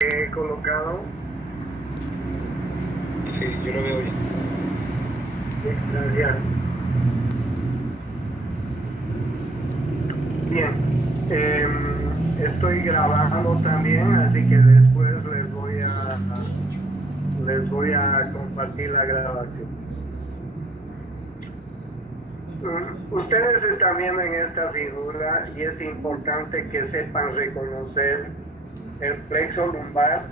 he colocado. Sí, yo lo veo bien. Gracias. Bien, estoy grabando también, así que después les voy a compartir la grabación. Ustedes están viendo en esta figura y es importante que sepan reconocer el plexo lumbar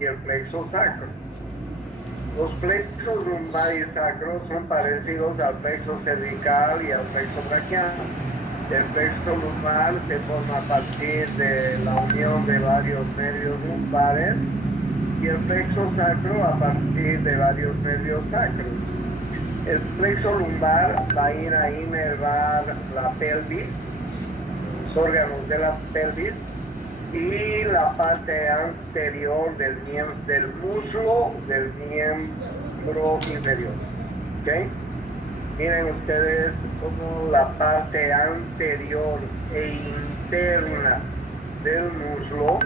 y el plexo sacro. Los plexos lumbar y sacro son parecidos al plexo cervical y al plexo braquial. El plexo lumbar se forma a partir de la unión de varios nervios lumbares y el plexo sacro a partir de varios nervios sacros. El plexo lumbar va a ir a inervar la pelvis, los órganos de la pelvis y la parte anterior del muslo del miembro inferior. ¿Okay? Miren ustedes cómo la parte anterior e interna del muslo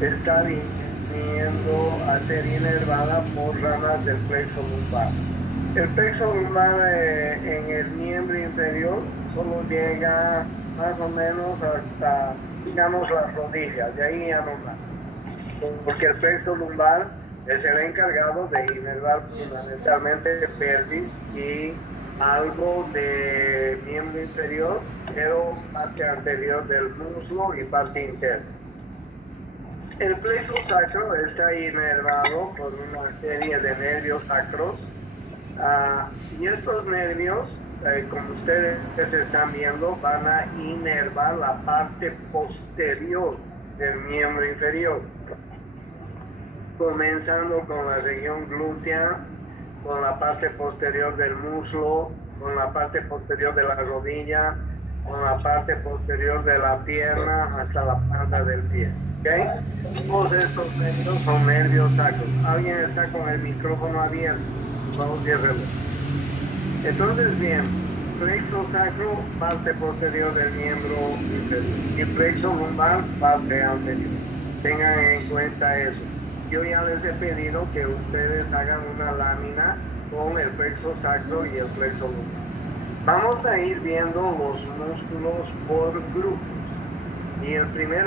está viniendo a ser inervada por ramas del plexo lumbar. El plexo lumbar en el miembro inferior solo llega más o menos hasta, digamos, las rodillas, de ahí ya no más. Porque el plexo lumbar es el encargado de inervar fundamentalmente pelvis y algo de miembro inferior, pero parte anterior del muslo y parte interna. El plexo sacro está inervado por una serie de nervios sacros y estos nervios, como ustedes están viendo, van a inervar la parte posterior del miembro inferior, comenzando con la región glútea, con la parte posterior del muslo, con la parte posterior de la rodilla, con la parte posterior de la pierna hasta la planta del pie. ¿Okay? Todos estos nervios son nervios sacros. ¿Alguien está con el micrófono abierto? Vamos a ciérrelo. Entonces, bien, plexo sacro, parte posterior del miembro inferior, y plexo lumbar, parte anterior. Tengan en cuenta eso. Yo ya les he pedido que ustedes hagan una lámina con el plexo sacro y el plexo lumbar. Vamos a ir viendo los músculos por grupos. Y el primer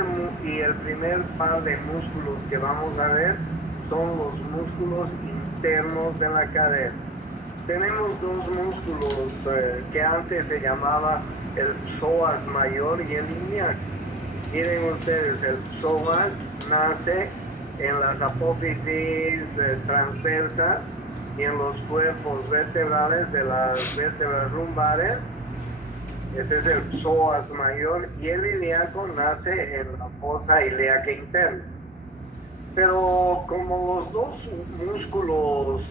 par de músculos que vamos a ver son los músculos internos de la cadera. Tenemos dos músculos que antes se llamaba el psoas mayor y el ilíaco. Miren ustedes, el psoas nace en las apófisis transversas y en los cuerpos vertebrales de las vértebras lumbares. Ese es el psoas mayor, y el ilíaco nace en la fosa ilíaca interna. Pero como los dos músculos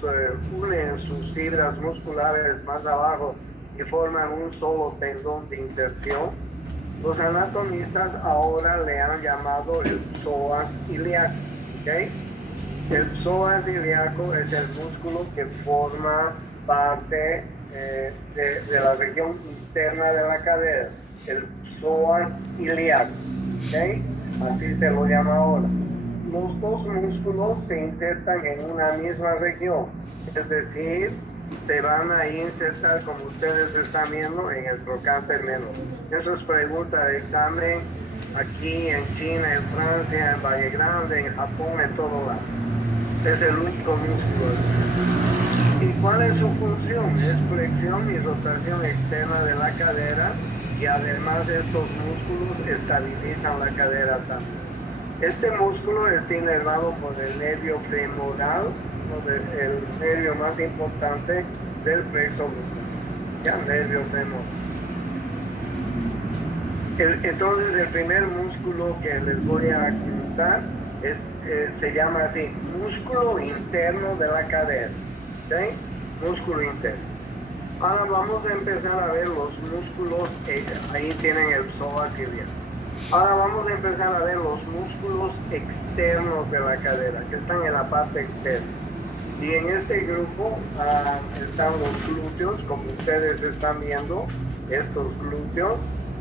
unen sus fibras musculares más abajo y forman un solo tendón de inserción, los anatomistas ahora le han llamado el psoas ilíaco. ¿Okay? El psoas ilíaco es el músculo que forma parte de la región interna de la cadera, el psoas ilíaco. ¿Okay? Así se lo llama ahora. Los dos músculos se insertan en una misma región, es decir, se van a insertar, como ustedes están viendo, en el trocánter menor. Eso es pregunta de examen aquí en China, en Francia, en Valle Grande, en Japón, en todo lado. Es el único músculo. ¿Y cuál es su función? Es flexión y rotación externa de la cadera, y además de estos músculos estabilizan la cadera también. Este músculo está inervado por el nervio femoral, el nervio más importante del plexo lumbar, ya, nervio femoral. Entonces el primer músculo que les voy a contar se llama así, músculo interno de la cadera. ¿Okay? Músculo interno. Ahora vamos a empezar a ver los músculos, ahí tienen el psoas ilíaco. Ahora vamos a empezar a ver los músculos externos de la cadera, que están en la parte externa. Y en este grupo están los glúteos, como ustedes están viendo, estos glúteos,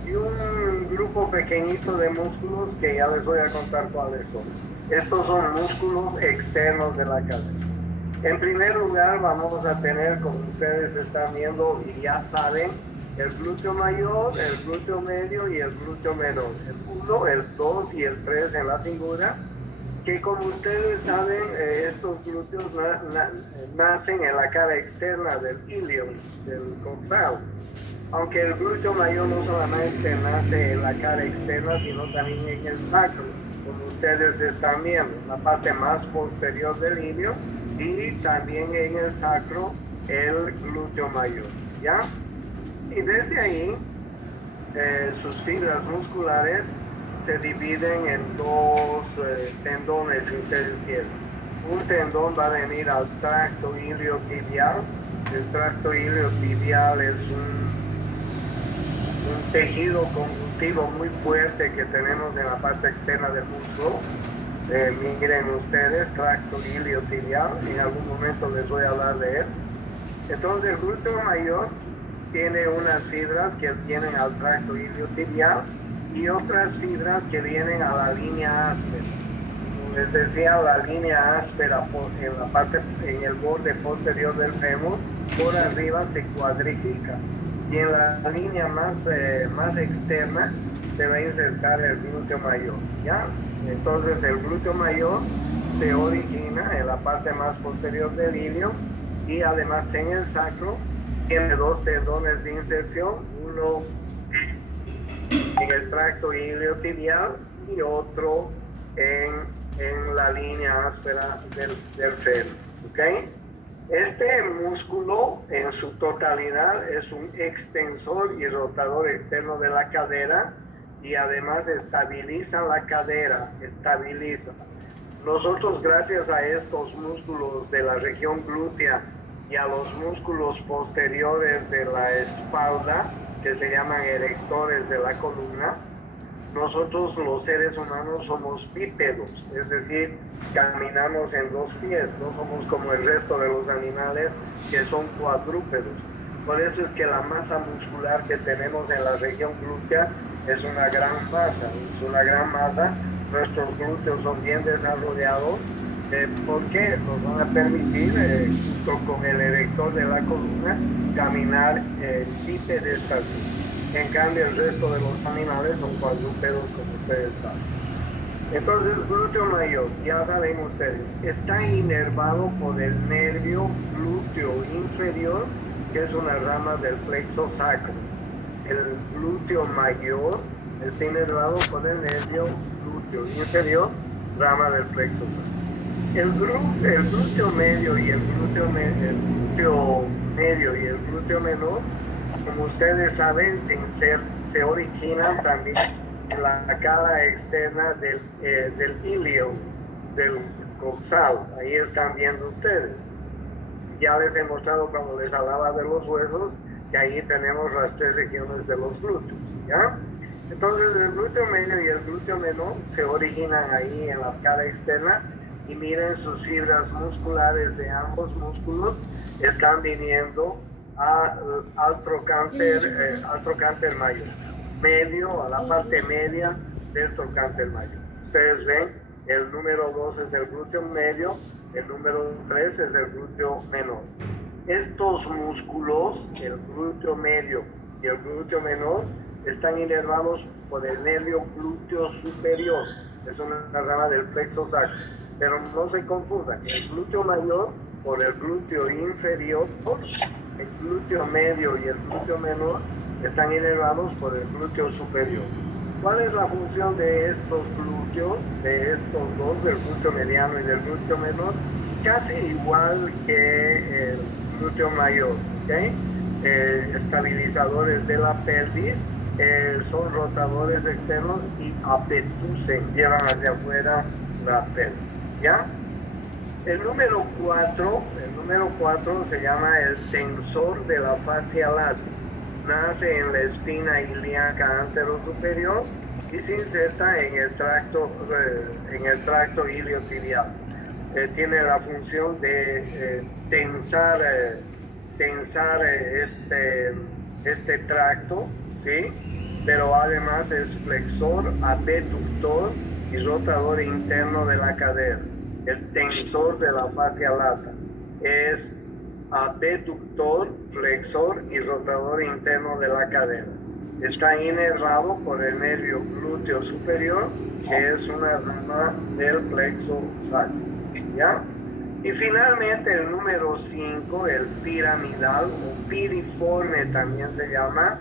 y un grupo pequeñito de músculos que ya les voy a contar cuáles son. Estos son músculos externos de la cadera. En primer lugar vamos a tener, como ustedes están viendo y ya saben, el glúteo mayor, el glúteo medio y el glúteo menor. El 1, el 2 y el 3 en la figura, que como ustedes saben, estos glúteos nacen en la cara externa del ilium, del coxal. Aunque el glúteo mayor no solamente nace en la cara externa, sino también en el sacro, como ustedes están viendo, en la parte más posterior del ilium, y también en el sacro, el glúteo mayor, ¿ya? Y desde ahí, sus fibras musculares se dividen en dos tendones, si ustedes quieren. Un tendón va a venir al tracto iliotibial. El tracto iliotibial es un tejido conjuntivo muy fuerte que tenemos en la parte externa del músculo. Miren ustedes, tracto iliotibial, en algún momento les voy a hablar de él. Entonces el glúteo mayor tiene unas fibras que vienen al tracto iliotibial y otras fibras que vienen a la línea áspera. Como les decía, la línea áspera en la parte, en el borde posterior del fémur, por arriba se cuadrifica. Y en la línea más externa se va a insertar el glúteo mayor, ¿ya? Entonces el glúteo mayor se origina en la parte más posterior del ilium y además en el sacro tiene dos tendones de inserción, uno en el tracto iliotibial y otro en la línea áspera del fémur, ¿ok? Este músculo en su totalidad es un extensor y rotador externo de la cadera y además estabiliza la cadera, estabiliza. Nosotros, gracias a estos músculos de la región glútea y a los músculos posteriores de la espalda, que se llaman erectores de la columna, nosotros los seres humanos somos bípedos, es decir, caminamos en dos pies, no somos como el resto de los animales que son cuadrúpedos. Por eso es que la masa muscular que tenemos en la región glútea es una gran masa, nuestros glúteos son bien desarrollados, porque nos van a permitir, junto con el erector de la columna, caminar bipedestalmente. En cambio, el resto de los animales son cuadrúpedos, como ustedes saben. Entonces, glúteo mayor, ya saben ustedes, está inervado por el nervio glúteo inferior, que es una rama del plexo sacro. El glúteo mayor está inervado por el nervio glúteo inferior, rama del plexo sacro. El glúteo medio y el glúteo medio y el glúteo menor, como ustedes saben, se originan también en la cara externa del ilio, del coxal. Ahí están viendo ustedes. Ya les he mostrado cuando les hablaba de los huesos, que ahí tenemos las tres regiones de los glúteos, ¿ya? Entonces el glúteo medio y el glúteo menor se originan ahí en la cara externa y miren sus fibras musculares de ambos músculos están viniendo al trocánter mayor, medio, a la parte media del trocánter mayor. Ustedes ven, el número 2 es el glúteo medio, el número 3 es el glúteo menor. Estos músculos, el glúteo medio y el glúteo menor, están inervados por el nervio glúteo superior, es una rama del plexo sacro. Pero no se confundan, el glúteo mayor por el glúteo inferior, el glúteo medio y el glúteo menor están inervados por el glúteo superior. ¿Cuál es la función de estos glúteos, de estos dos, del glúteo mediano y del glúteo menor? Casi igual que el glúteo mayor, ¿okay? Estabilizadores de la pelvis, son rotadores externos y apetucen, llevan hacia afuera la pelvis, ¿ya? El número 4 se llama el tensor de la fascia lata. Nace en la espina ilíaca anterosuperior y se inserta en el tracto iliotibial. Tiene la función de tensar este tracto, ¿sí? pero además es flexor, abductor y rotador interno de la cadera. El tensor de la fascia lata es abductor, flexor y rotador interno de la cadera. Está inervado por el nervio glúteo superior, que es una rama del plexo sacro, ¿ya? Y finalmente el número 5, el piramidal o piriforme también se llama,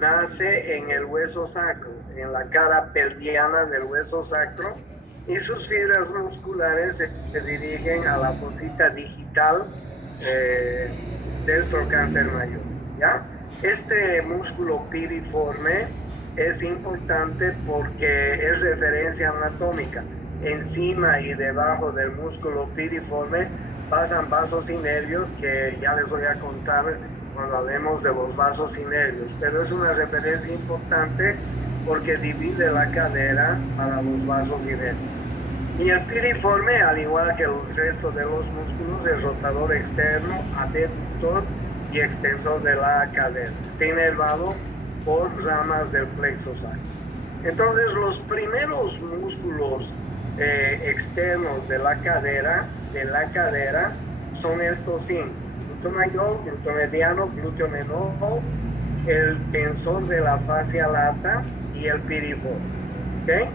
nace en el hueso sacro, en la cara pelviana del hueso sacro, y sus fibras musculares se dirigen a la fosita digital del trocánter mayor, ¿ya? Este músculo piriforme es importante porque es referencia anatómica. Encima y debajo del músculo piriforme pasan vasos y nervios que ya les voy a contar cuando hablemos de los vasos y nervios, pero es una referencia importante porque divide la cadera para los vasos y nervios. Y el piriforme, al igual que el resto de los músculos, es rotador externo, abductor y extensor de la cadera. Está inervado por ramas del plexo sacro. Entonces, los primeros músculos externos de la cadera, son estos 5: glúteo mayor, glúteo mediano, glúteo menor, el tensor de la fascia lata y el piriforme. ¿Ok?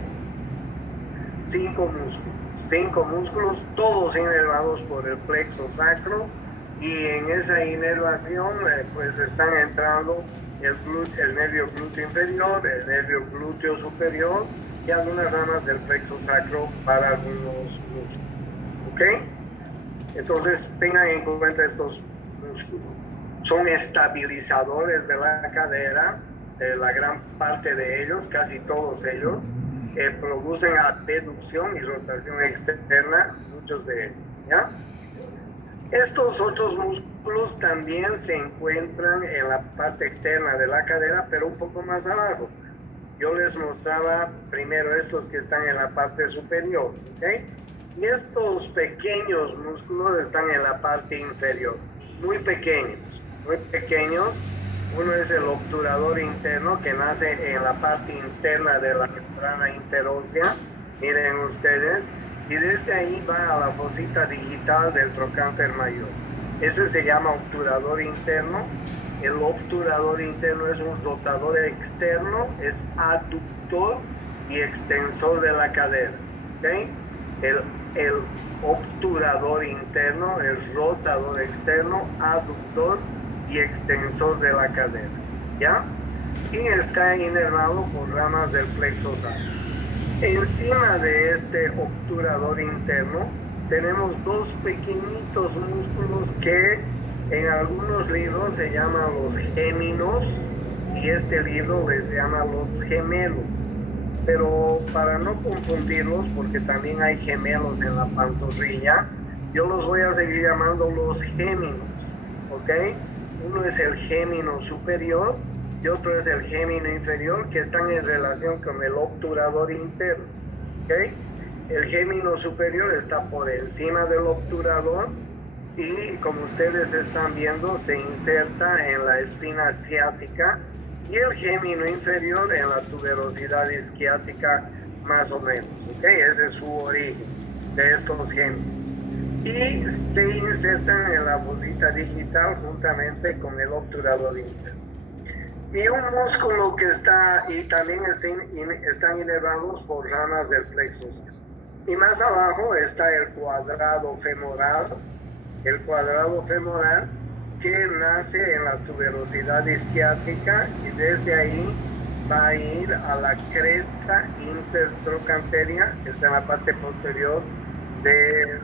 5 músculos, todos inervados por el plexo sacro, y en esa inervación pues están entrando el nervio glúteo inferior, el nervio glúteo superior y algunas ramas del plexo sacro para algunos músculos. ¿Ok? Entonces tengan en cuenta estos músculos. Son estabilizadores de la cadera, la gran parte de ellos, casi todos ellos, producen abducción y rotación externa, muchos de ellos, ¿ya? Estos otros músculos también se encuentran en la parte externa de la cadera, pero un poco más abajo. Yo les mostraba primero estos que están en la parte superior, ¿ok? Y estos pequeños músculos están en la parte inferior, muy pequeños, muy pequeños. Uno es el obturador interno, que nace en la parte interna de la membrana interósea, miren ustedes, y desde ahí va a la fosita digital del trocánter mayor. Ese se llama obturador interno. El obturador interno es un rotador externo, es aductor y extensor de la cadera, ¿ok? El obturador interno, el rotador externo, aductor y extensor de la cadera, ¿ya? Y está inervado por ramas del plexo sacro. Encima de este obturador interno tenemos 2 pequeñitos músculos que en algunos libros se llaman los géminos y este libro les llama los gemelos. Pero para no confundirlos, porque también hay gemelos en la pantorrilla, yo los voy a seguir llamando los géminos, ¿ok? Uno es el gémino superior y otro es el gémino inferior, que están en relación con el obturador interno, ¿ok? El gémino superior está por encima del obturador y, como ustedes están viendo, se inserta en la espina ciática, y el gémino inferior en la tuberosidad isquiática, más o menos, ¿ok? Ese es su origen de estos géminos. Y se insertan en la fosita digital juntamente con el obturador interno. Y un músculo que está, y también están inervados por ramas del plexo sacro. Y más abajo está el cuadrado femoral, que nace en la tuberosidad isquiática y desde ahí va a ir a la cresta intertrocanteria, que está en la parte posterior del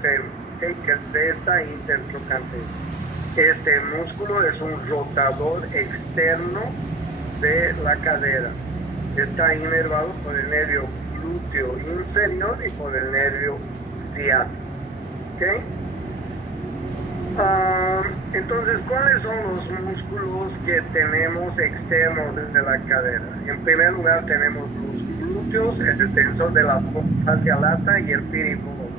fémur, ¿okay? Cresta intertrocanteria. Este músculo es un rotador externo de la cadera. Está inervado por el nervio glúteo inferior y por el nervio ciático, ¿ok? Entonces, ¿cuáles son los músculos que tenemos externos de la cadera? En primer lugar tenemos los glúteos, el tensor de la fascia lata y el piriforme,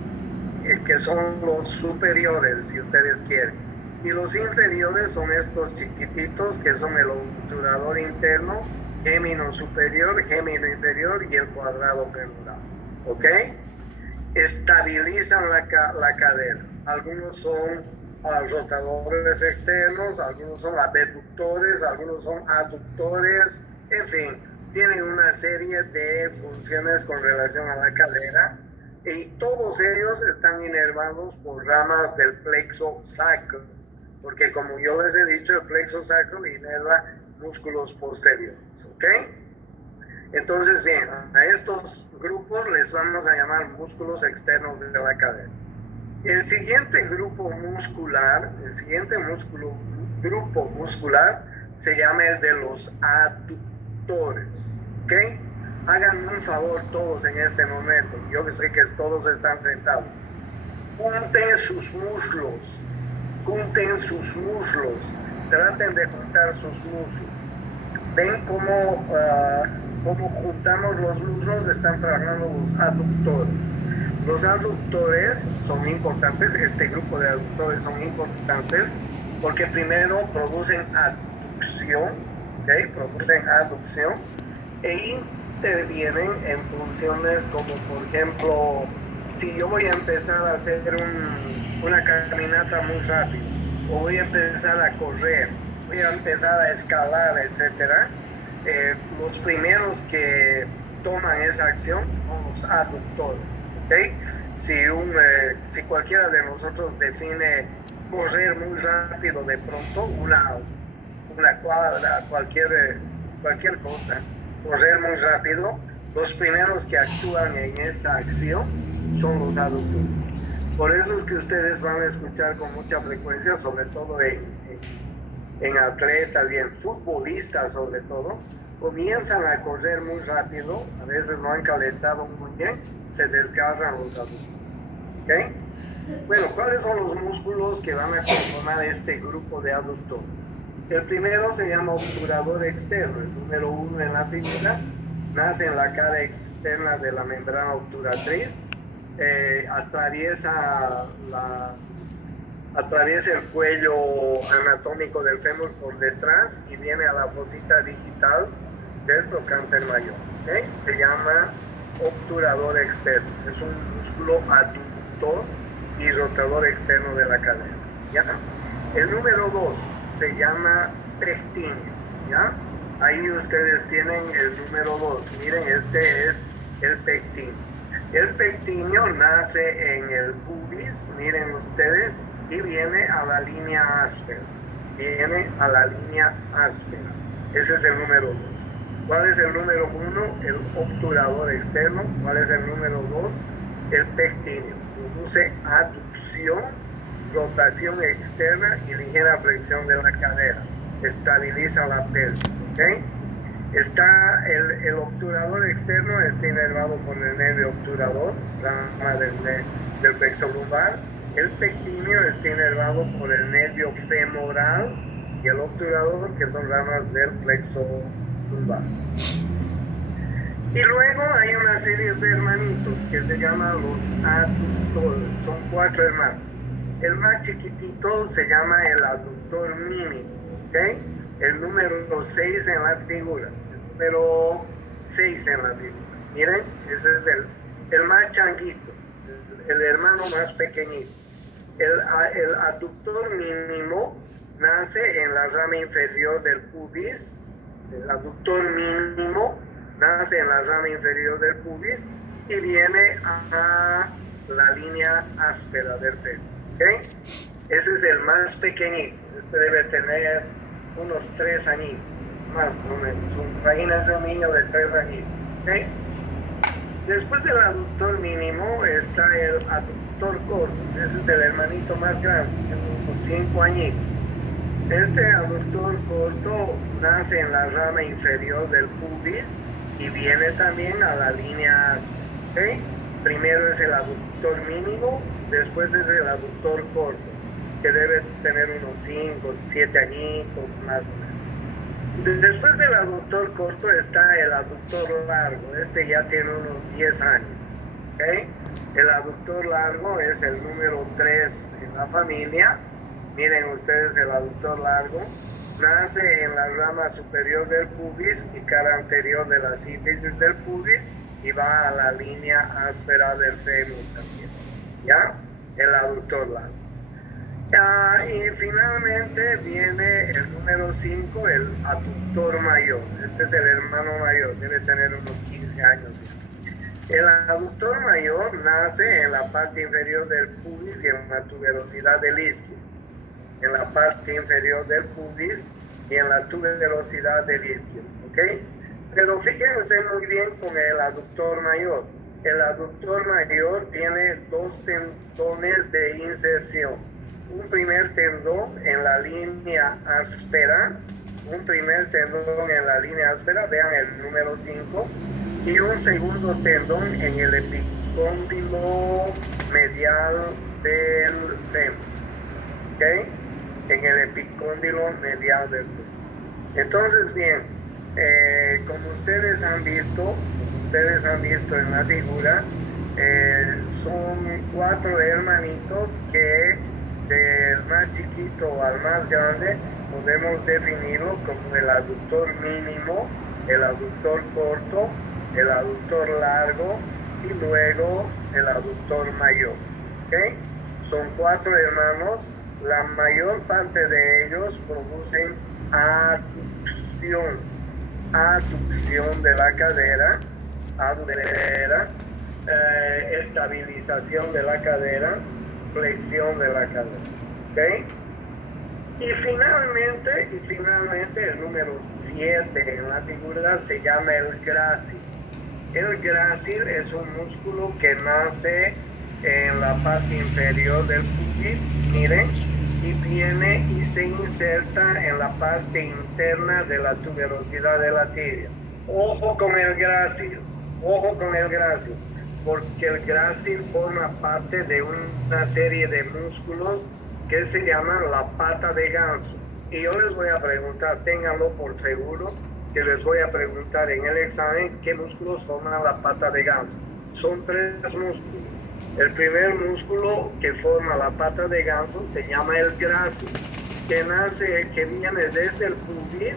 que son los superiores, si ustedes quieren. Y los inferiores son estos chiquititos que son el obturador interno, gémino superior, gémino inferior y el cuadrado femoral. ¿Ok? Estabilizan la cadera. Algunos son rotadores externos, algunos son abductores, algunos son aductores, en fin, tienen una serie de funciones con relación a la cadera y todos ellos están inervados por ramas del plexo sacro, porque como yo les he dicho, el plexo sacro inerva músculos posteriores, ¿ok? Entonces, bien, a estos grupos les vamos a llamar músculos externos de la cadera. El siguiente grupo muscular, grupo muscular se llama el de los aductores, ¿ok? Hagan un favor todos en este momento, yo sé que todos están sentados. Junten sus muslos, traten de juntar sus muslos. Ven cómo juntamos los muslos, están trabajando los aductores. Los aductores son importantes, este grupo de aductores son importantes porque primero producen aducción, ¿okay? Producen aducción e intervienen en funciones como, por ejemplo, si yo voy a empezar a hacer una caminata muy rápido, o voy a empezar a correr, voy a empezar a escalar, etcétera, los primeros que toman esa acción son los aductores, ¿okay? Si cualquiera de nosotros define correr muy rápido de pronto, una cuadra, cualquier cosa, correr muy rápido, los primeros que actúan en esa acción son los aductores. Por eso es que ustedes van a escuchar con mucha frecuencia, sobre todo en atletas y en futbolistas sobre todo, comienzan a correr muy rápido, a veces no han calentado muy bien, se desgarran los aductores. ¿Okay? Bueno, ¿cuáles son los músculos que van a conformar este grupo de aductores? El primero se llama obturador externo, el número 1 en la figura, nace en la cara externa de la membrana obturatriz, atraviesa el cuello anatómico del fémur por detrás y viene a la fosita digital del trocánter mayor. ¿Okay? Se llama obturador externo, es un músculo aductor y rotador externo de la cadera. ¿Ya? El número 2 se llama pectíneo. ¿Ya? Ahí ustedes tienen el número 2. Miren, este es el pectíneo. El pectíneo nace en el pubis, miren ustedes, y viene a la línea áspera. Ese es el número 2. ¿Cuál es el número 1? El obturador externo. ¿Cuál es el número 2? El pectíneo. Produce aducción, rotación externa y ligera flexión de la cadera. Estabiliza la pelvis. ¿Okay? Está el obturador externo, está inervado por el nervio obturador, rama del plexo lumbar. El pectíneo está inervado por el nervio femoral y el obturador, que son ramas del plexo lumbar. Y luego hay una serie de hermanitos que se llaman los aductores. Son 4 hermanos. El más chiquitito se llama el aductor mínimo, ¿ok? El número 6 en la figura. Miren, ese es el más changuito, el hermano más pequeñito. El aductor mínimo nace en la rama inferior del pubis. El aductor mínimo nace en la rama inferior del pubis y viene a la línea áspera del pelo. ¿Okay? Ese es el más pequeñito. Este debe tener unos 3 añitos, más o menos. Imagínense un niño de 3 añitos. ¿Okay? Después del aductor mínimo está el aductor corto. Ese es el hermanito más grande, unos 5 añitos. Este aductor corto nace en la rama inferior del pubis y viene también a la línea áspera. ¿Okay? Primero es el aductor mínimo, después es el aductor corto, que debe tener unos 5, 7 añitos más o menos. Después del aductor corto está el aductor largo, este ya tiene unos 10 años. ¿Okay? El aductor largo es el número 3 en la familia Miren ustedes el aductor largo, nace en la rama superior del pubis y cara anterior de la síntesis del pubis y va a la línea áspera del fémur también, ¿ya? El aductor largo. Y finalmente viene el número 5, el aductor mayor. Este es el hermano mayor, debe tener unos 15 años. El aductor mayor nace en la parte inferior del pubis y en la tuberosidad del isquio. En la parte inferior del pubis y en la tuberosidad del isquio, ¿ok? Pero fíjense muy bien con el aductor mayor. El aductor mayor tiene dos tendones de inserción. Un primer tendón en la línea áspera, vean el número 5, y un segundo tendón en el epicóndilo medial del fémur, ¿ok? En el epicóndilo medial del fémur. Entonces, bien, como ustedes han visto en la figura, son 4 hermanitos que del más chiquito al más grande podemos definirlo como el aductor mínimo, el aductor corto, el aductor largo y luego el aductor mayor, ¿ok? Son 4 hermanos, la mayor parte de ellos producen aducción de la cadera, estabilización de la cadera, flexión de la cadera, ¿ok? Y finalmente el número 7 en la figura se llama el grácil. El grácil es un músculo que nace en la parte inferior del pubis, miren, y viene y se inserta en la parte interna de la tuberosidad de la tibia. Ojo con el grácil, porque el grácil forma parte de una serie de músculos que se llaman la pata de ganso. Y yo les voy a preguntar, ténganlo por seguro, que les voy a preguntar en el examen qué músculos forman la pata de ganso. Son 3 músculos. El primer músculo que forma la pata de ganso se llama el grácil, que viene desde el pubis,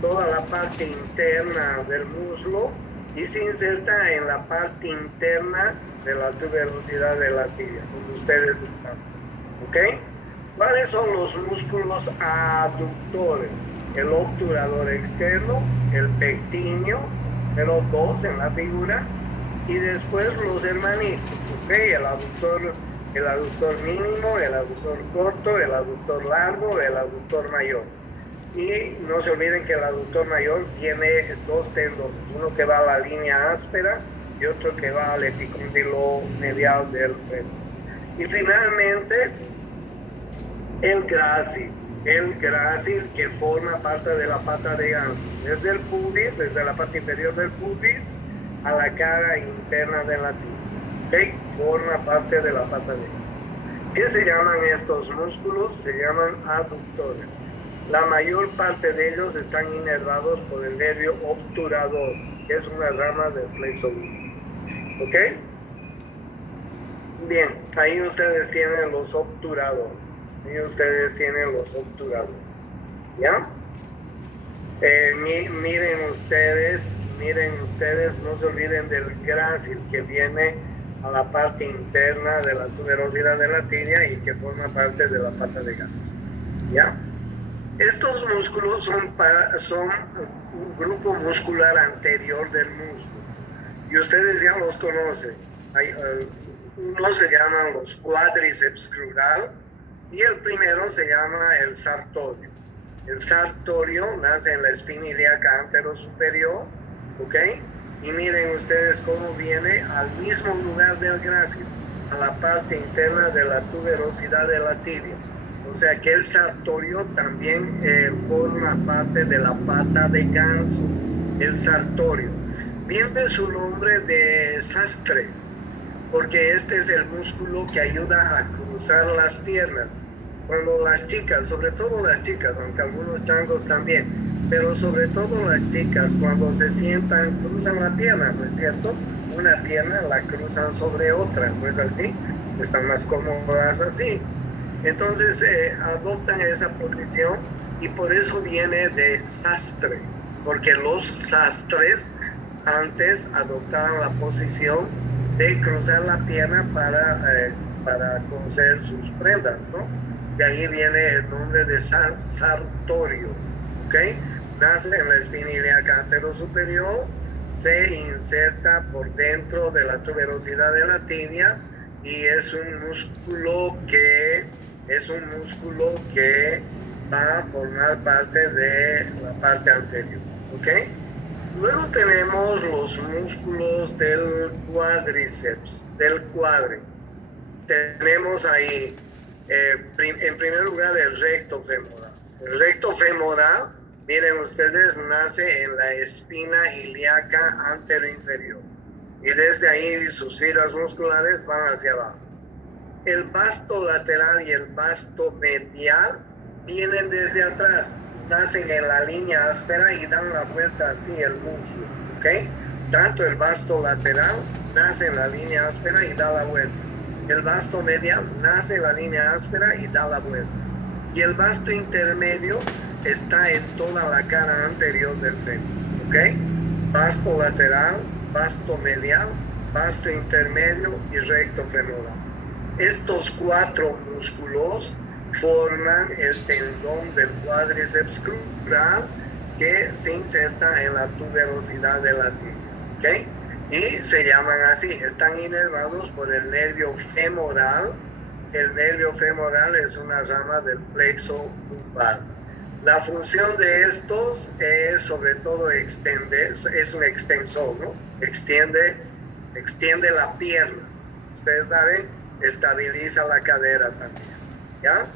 toda la parte interna del muslo, y se inserta en la parte interna de la tuberosidad de la tibia, como ustedes están, ¿ok? ¿Cuáles son los músculos aductores? El obturador externo, el pectíneo, número 2 en la figura, y después los hermanitos, ¿ok? El aductor mínimo, el aductor corto, el aductor largo, el aductor mayor. Y no se olviden que el aductor mayor tiene 2 tendones, uno que va a la línea áspera y otro que va al epicóndilo medial del fémur. Y finalmente, el grácil que forma parte de la pata de ganso, desde el pubis, desde la parte inferior del pubis a la cara interna de la tibia, ¿ok? Forma parte de la pata de ganso. ¿Qué se llaman estos músculos? Se llaman aductores. La mayor parte de ellos están inervados por el nervio obturador, que es una rama del plexo lumbar, ¿ok? Bien, ahí ustedes tienen los obturadores. ¿Ya? Miren ustedes, no se olviden del grácil que viene a la parte interna de la tuberosidad de la tibia y que forma parte de la pata de ganso, ¿ya? Estos músculos son un grupo muscular anterior del músculo y ustedes ya los conocen. Uno se llaman los cuádriceps crural y el primero se llama el sartorio. El sartorio nace en la espina ilíaca anterosuperior, ¿ok? Y miren ustedes cómo viene al mismo lugar del grácil, a la parte interna de la tuberosidad de la tibia. O sea que el sartorio también forma parte de la pata de ganso, el sartorio. Viene su nombre de sastre, porque este es el músculo que ayuda a cruzar las piernas. Cuando las chicas, sobre todo las chicas, aunque algunos changos también, pero sobre todo las chicas, cuando se sientan, cruzan la pierna, ¿no es cierto? Una pierna la cruzan sobre otra, ¿no es así? Están más cómodas así. Entonces adoptan esa posición y por eso viene de sastre, porque los sastres antes adoptaban la posición de cruzar la pierna para coser sus prendas, ¿no? De ahí viene el nombre de sartorio, ¿ok? Nace en la espina ilíaca anterosuperior, se inserta por dentro de la tuberosidad de la tibia y es un músculo que va a formar parte de la parte anterior, ¿ok? Luego tenemos los músculos del cuádriceps, Tenemos ahí, en primer lugar, el recto femoral. El recto femoral, miren ustedes, nace en la espina ilíaca anteroinferior. Y desde ahí sus fibras musculares van hacia abajo. El vasto lateral y el vasto medial vienen desde atrás, nacen en la línea áspera y dan la vuelta así el músculo, ¿ok? Tanto el vasto lateral nace en la línea áspera y da la vuelta. El vasto medial nace en la línea áspera y da la vuelta. Y el vasto intermedio está en toda la cara anterior del fémur, ¿ok? Vasto lateral, vasto medial, vasto intermedio y recto femoral. Estos 4 músculos forman el tendón del cuádriceps crural que se inserta en la tuberosidad de la tibia, ¿ok? Y se llaman así, están inervados por el nervio femoral. El nervio femoral es una rama del plexo lumbar. La función de estos es sobre todo extender, es un extensor, ¿no? Extiende la pierna. Ustedes saben, estabiliza la cadera también, ¿ya?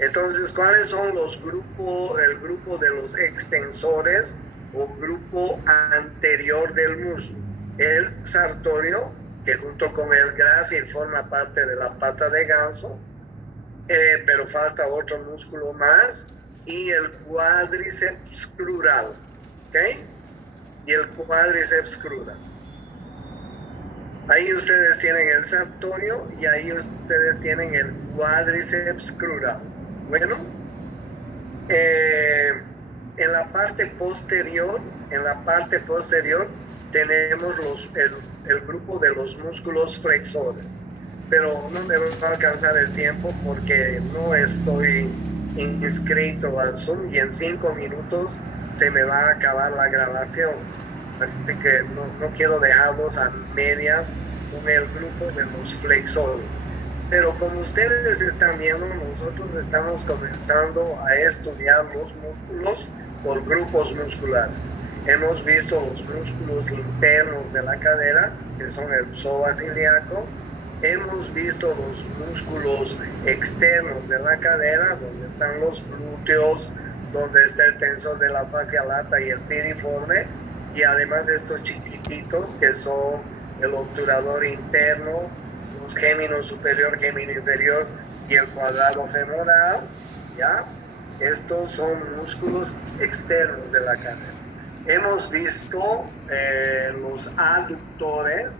Entonces, ¿cuáles son el grupo de los extensores o grupo anterior del muslo? El sartorio, que junto con el grácil forma parte de la pata de ganso, pero falta otro músculo más, y el cuádriceps crural, ¿ok? Y el cuádriceps crural. Ahí ustedes tienen el sartorio y ahí ustedes tienen el cuádriceps crural. Bueno, en la parte posterior tenemos el grupo de los músculos flexores, pero no me va a alcanzar el tiempo porque no estoy inscrito al Zoom y en 5 minutos se me va a acabar la grabación, así que no quiero dejarlos a medias con el grupo de los flexores. Pero como ustedes están viendo, nosotros estamos comenzando a estudiar los músculos por grupos musculares. Hemos visto los músculos internos de la cadera, que son el psoas ilíaco. Hemos visto los músculos externos de la cadera, donde están los glúteos, donde está el tensor de la fascia lata y el piriforme, y además estos chiquititos que son el obturador interno, los gémino superior, gémino inferior y el cuadrado femoral, ¿ya? Estos son músculos externos de la cadera. Hemos visto los aductores,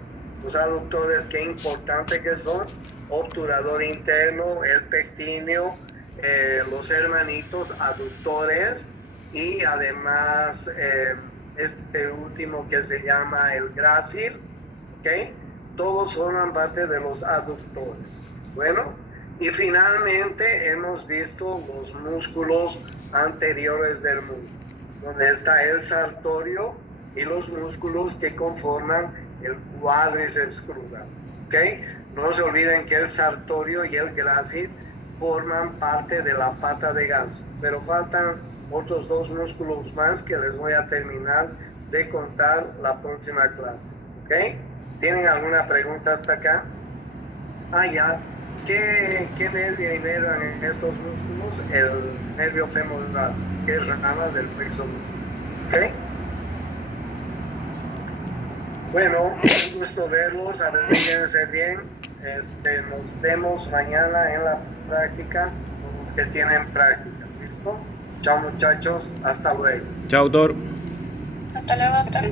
qué importante que son, obturador interno, el pectíneo, los hermanitos aductores y además este último que se llama el grácil, ¿ok? Todos forman parte de los aductores. Bueno, y finalmente hemos visto los músculos anteriores del muslo, donde está el sartorio y los músculos que conforman el cuádriceps crural, ¿ok? No se olviden que el sartorio y el grácil forman parte de la pata de ganso, pero faltan otros 2 músculos más que les voy a terminar de contar la próxima clase, ¿ok? ¿Tienen alguna pregunta hasta acá? Ya. ¿Qué nervio inervan en estos músculos? El nervio femoral, que es rama del plexo muscular, ¿ok? Bueno, un gusto verlos, a ver, fíjense bien. Nos vemos mañana en la práctica, con los que tienen práctica, ¿listo? Chao muchachos, hasta luego. Chao, doctor. Hasta luego, doctor.